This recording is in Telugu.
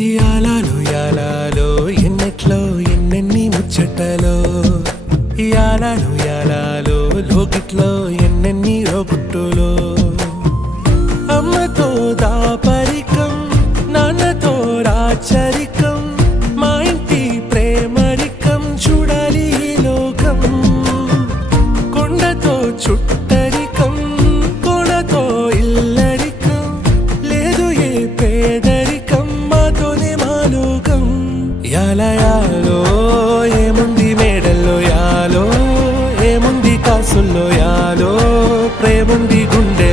యాలాలో యాలాలో ఎన్నెట్లో ఎన్నెన్ని ముచ్చటలో యాలాలో యాలాలో లోకిట్లో ఎన్నెన్ని రోగుట్టులో అమ్మతో దాపరికం నాన్నతో రాచరికం మా ఇంటి ప్రేమరికం చూడాలి ఈ లోకం కొండతో చుట్టరికం కొనతో ఇల్లరికం లేదు ఏ పేదరికం మాతోనే మా లోకం యాలయాలో ఏముంది మేడల్లో యాలో ఏముంది కాసుల్లో యాలో ప్రేముంది గుండె